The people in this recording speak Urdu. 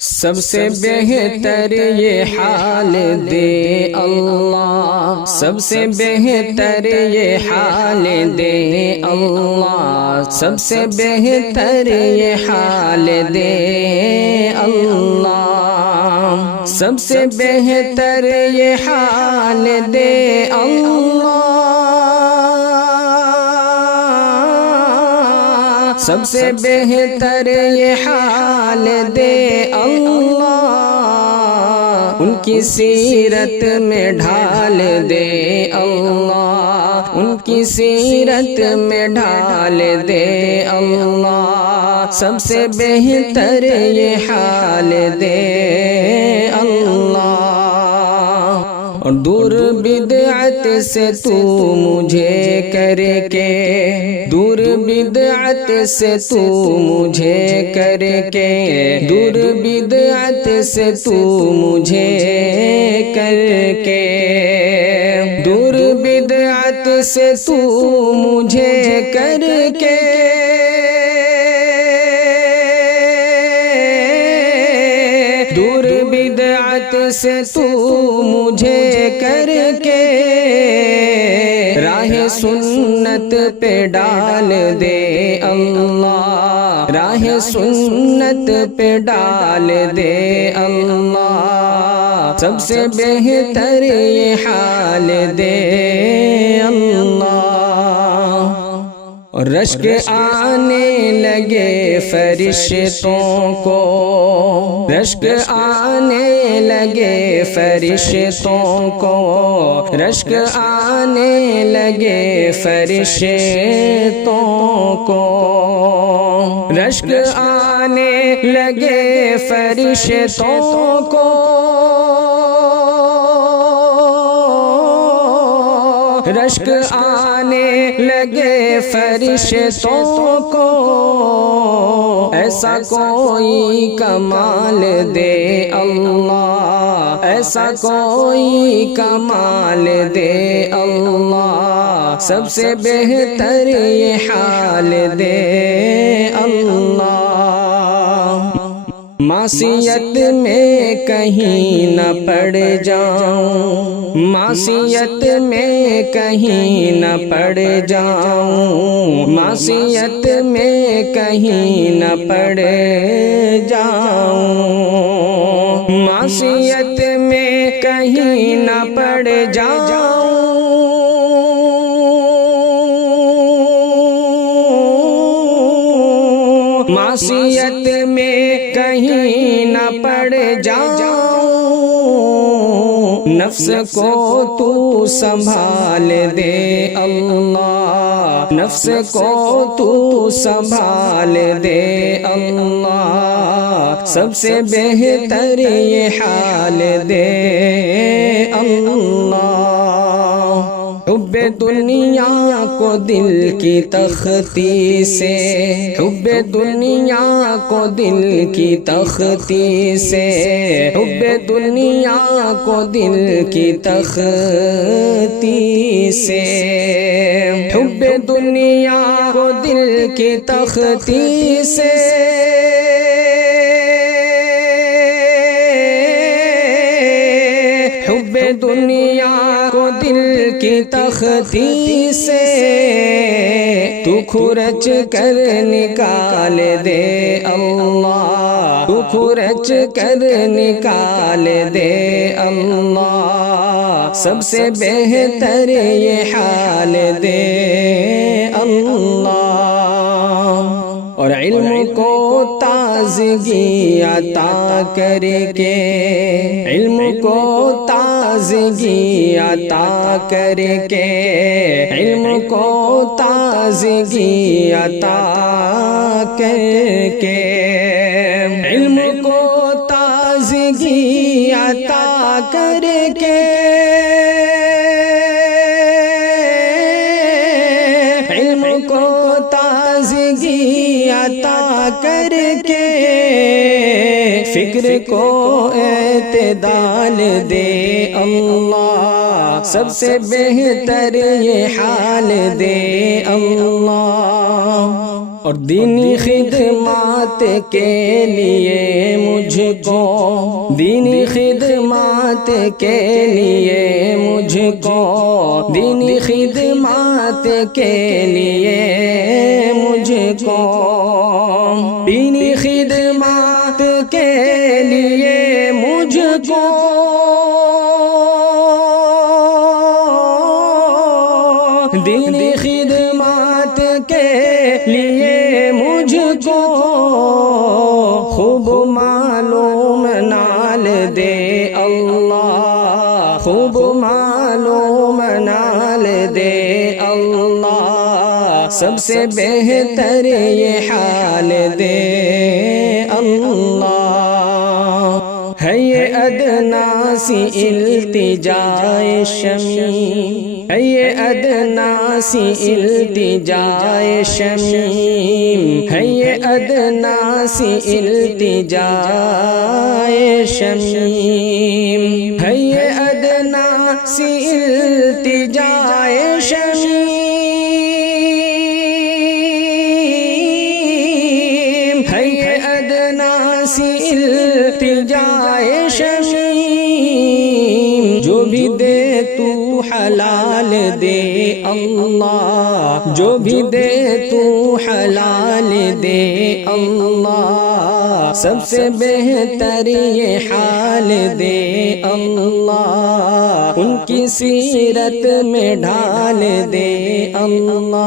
سب سے بہتر یہ حال دے اللہ، سب سے بہتر یہ حال دے اللہ، سب سے بہتر یہ حال دے اللہ، سب سے بہتر یہ حال دے اللہ، سب سے بہتر یہ حال دے اللہ، ان کی سیرت میں ڈھال دے اللہ، ان کی سیرت میں ڈھال دے اللہ، سب سے بہتر یہ حال دے اللہ۔ اور دور بدعت سے تو مجھے کر کے، دور بدعت سے تو مجھے کر کے، دور بدعت سے تو مجھے کر کے، دور بدعت سے تو مجھے کر کے، دور بدعت سے تو مجھے کر کے، راہ سنت پہ ڈال دے اللہ، راہ سنت پہ ڈال دے اللہ، سب سے بہتر یہ حال دے اللہ۔ اور رشک آنے لگے فرشتوں کو، رشک آنے لگے فرشتوں کو، رشک آنے لگے فرشتوں کو، رشک آنے لگے فرشتوں کو، رشک آنے لگے فرشتوں کو، ایسا کوئی کمال دے اللہ، ایسا کوئی کمال دے اللہ، سب سے بہتر یہ حال دے اللہ۔ معصیت میں کہیں نہ پڑ جاؤں، معصیت میں کہیں نہ پڑ جاؤں، معصیت میں کہیں نہ پڑ جاؤں، معصیت میں کہیں نہ پڑ جاؤں، معصیت میں کہیں نہ پڑ جاؤں، نفس کو تو سنبھال دے اللہ، نفس کو تو سنبھال دے اللہ، سب سے بہتر یہ حال دے اللہ۔ حب دنیا کو دل کی تختی سے، حب دنیا کو دل کی تختی سے، حب دنیا کو دل کی تختی سے، حب دنیا کو دل کی تختی سے، حب دنیا کو دل کی تختی سے، تو کھرچ کر نکال دے اللہ، تو کھرچ کر نکال دے اللہ، سب سے بہتر یہ حال دے اللہ۔ اور علم کو تازگی عطا کر کے، علم کو تازگی عطا کر کے، علم کو تازگی عطا کر کے، علم کو تازگی عطا کر کے، علم کو تازگی عطا کر کے، فکر کو اعتدال دے اللہ، سب سے بہتر یہ حال دے اللہ۔ اور دینی خدمات کے لیے مجھ کو، دینی خدمات کے لیے مجھ کو، دینی خدمات کے لیے مجھ کو، دینی خدمات کے لیے مجھ کو، دینی خدمات کے لیے مجھ کو خوب معلوم نال دے اللہ، خوب معلوم نال دے اللہ، سب سے بہتر یہ حال دے اللہ۔ ہے یہ ادنا سی التجائے شمیم، ہے یہ ادنا سی التجائے شمیم، ہے یہ ادنا سی التجائے شمیم، ہے یہ ادنا سی التجائے شمیم، ہے یہ ادنا سی التجائے شمیم، جو بھی دے تو حلال دے اللہ، جو بھی دے تو حلال دے اللہ، سب سے بہتر یہ حال دے اللہ، ان کی سیرت میں ڈھال دے اللہ۔